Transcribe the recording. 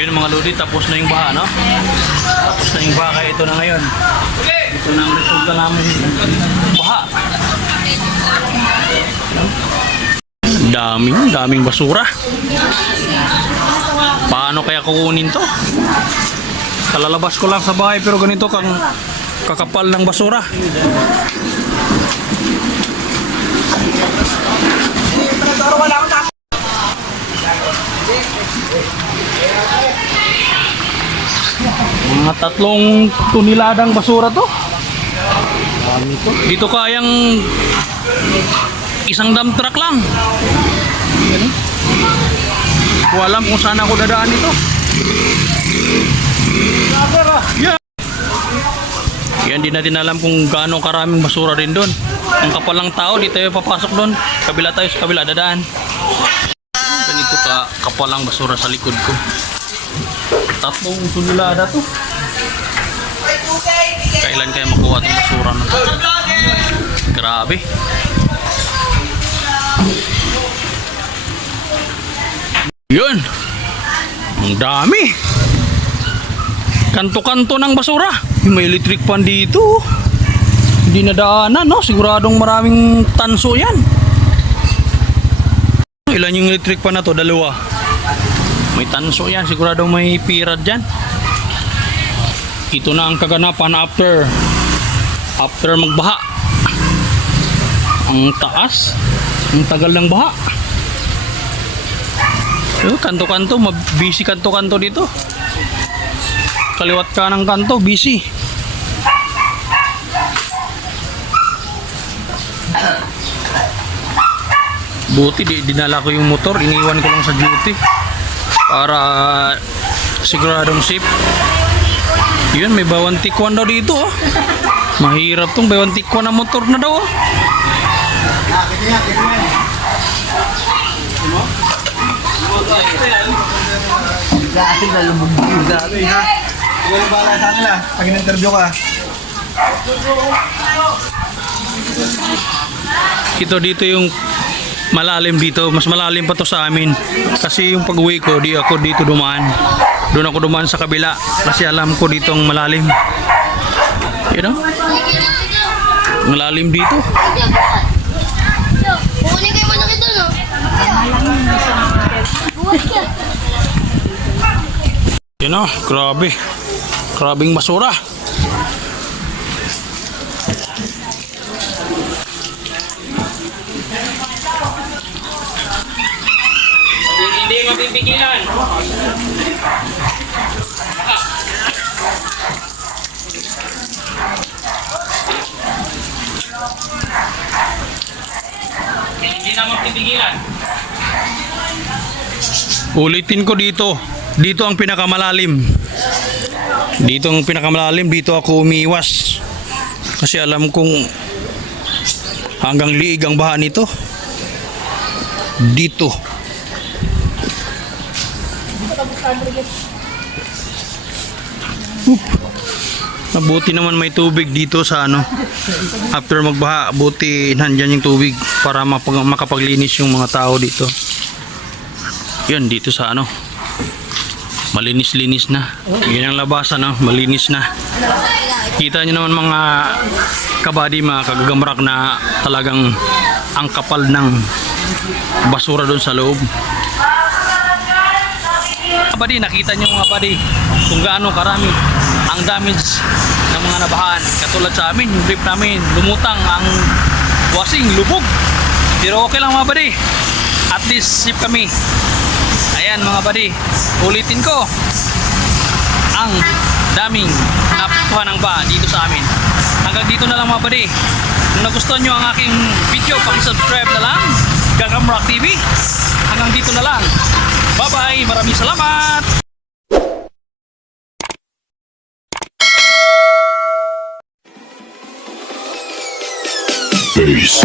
Yun mga lodi, tapos na yung baha, no? Tapos na yung baha, kaya ito na ngayon. Ito na ang resulta namin. Baha. Daming basura. Paano kaya kukunin to? Kalalabas ko lang sa bahay pero ganito kang kakapal ng basura. Mga 3 toniladang basura to. Dito kayang isang dump truck lang. Ko alam kung saan ako dadaan ito. Yeah. Yan, di natin alam kung gaano karaming basura rin doon. Ang kapal ng tao, di tayo papasok doon. Kabila tayo sa kabila dadaan. Ganito ka kapal ang basura sa likod ko. 3 tonelada to. Kailan kaya makuha itong basura na to? Grabe. Yun. Ang dami. Kanto-kanto ng basura. May electric pan dito. Hindi nadaanan, no? Siguradong maraming tanso yan. Ilan yung electric pan na to? 2. May tanso yan. Siguradong may pirad dyan. Ito na ang kaganapan after magbaha. Ang taas. Ang tagal ng baha. Kanto-kanto. Busy kanto-kanto dito. Kaliwat ka ng kanto. Busy. Buti dinala ko yung motor. Iniwan ko lang sa duty. Para siguradong safe. Yun, may bawang tikwan daw dito, oh. Mahirap tong bawang tikwan na motor na daw, oh. Dati na lumubog dati, ha? Wala bala sa kanila pag in-interview ka. Ito dito yung malalim dito. Mas malalim pa to sa amin. Kasi yung pag-uwi ko, di ako dito dumaan. Doon ako dumaan sa kabila. Kasi alam ko dito ang malalim. You know? Malalim dito. Kukunin kayo malaki doon, no? You know, grabe. Grabing basura. Hindi mapipigilan. Hindi na mapipigilan. Ulitin ko dito. Dito ang pinakamalalim. Dito ang pinakamalalim. Dito ako umiiwas. Kasi alam kong hanggang liig ang baha nito. Dito. Mabuti naman may tubig dito sa ano. After magbaha, buti nandyan yung tubig para makapaglinis yung mga tao dito. Yun, dito sa ano. Malinis-linis na. Yan ang labasan, no? Malinis na. Kita nyo naman mga kabady, mga kagagamrak na talagang ang kapal ng basura doon sa loob. Kabady, nakita nyo mga kabady kung gaano karami ang damage ng mga nabahan. Katulad sa amin, yung trip namin, lumutang ang wasing, lubog. Pero okay lang mga kabady. At least safe kami. Ayan mga buddy, ulitin ko ang daming napukuha ng baha dito sa amin. Hanggang dito na lang mga buddy. Kung nagustuhan nyo ang aking video, paki-subscribe na lang, Gagamrak TV. Hanggang dito na lang. Bye bye, maraming salamat. Peace.